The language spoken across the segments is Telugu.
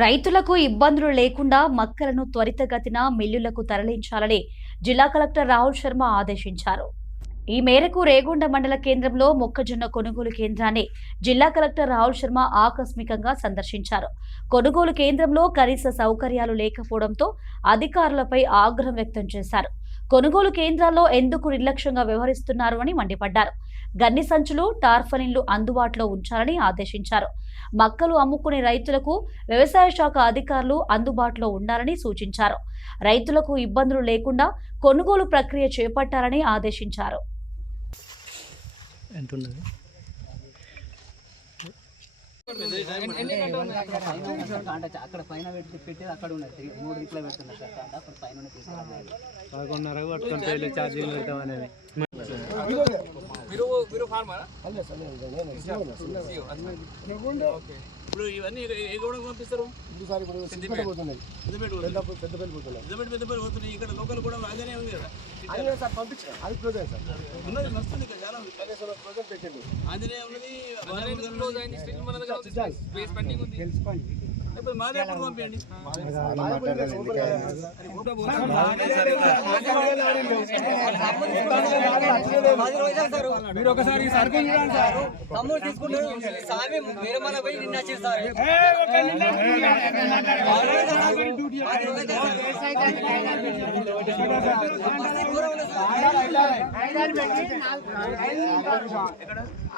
రైతులకు ఇబ్బందులు లేకుండా మక్కలను త్వరితగతిన మిల్లులకు తరలించాలని జిల్లా కలెక్టర్ రాహుల్ శర్మ ఆదేశించారు. ఈ మేరకు రేగొండ మండల కేంద్రంలో మొక్కజొన్న కొనుగోలు కేంద్రాన్ని జిల్లా కలెక్టర్ రాహుల్ శర్మ ఆకస్మికంగా సందర్శించారు. కొనుగోలు కేంద్రంలో కనీస సౌకర్యాలు లేకపోవడంతో అధికారులపై ఆగ్రహం వ్యక్తం చేశారు. కొనుగోలు కేంద్రాల్లో ఎందుకు నిర్లక్ష్యంగా వ్యవహరిస్తున్నారు అని మండిపడ్డారు. గన్ని సంచులు, టార్ఫలిన్లు అందుబాటులో ఉంచాలని ఆదేశించారు. మక్కలు అమ్ముకునే రైతులకు వ్యవసాయ శాఖ అధికారులు అందుబాటులో ఉండాలని సూచించారు. రైతులకు ఇబ్బందులు లేకుండా కొనుగోలు ప్రక్రియ చేపట్టాలని ఆదేశించారు. అక్కడ పైన పెట్టి అక్కడ ఉన్నది 3 దిక్కుల పెడుతున్నారు సార్. అక్కడ పైన ఛార్జింగ్ పెడతామనేది ఇప్పుడు ఇవన్నీ ఏ గోడకు పంపిస్తారు? పెద్దపల్లి పోతున్నాయి, ఇక్కడ లోకల్ కూడా అదే ఉంది కదా సార్. పంపించారు, అది క్లోజ్ అయింది సార్. ఉన్నది వస్తుంది కదా, చాలా పెట్టండి. ఆంజనేయ ఉన్నది ఇప్పుడు మాదే ఎప్పుడు పంపించండి. మీరు ఒకసారి తమ్ముడు తీసుకుంటారు సామి వేరే మన పోయి నిన్న వచ్చారు సార్.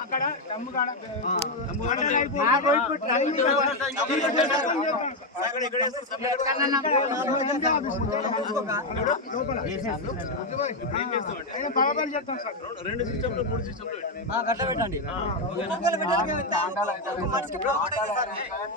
అక్కడ రెండు సిస్టంలో 3 సిస్టంలో పెట్టండి.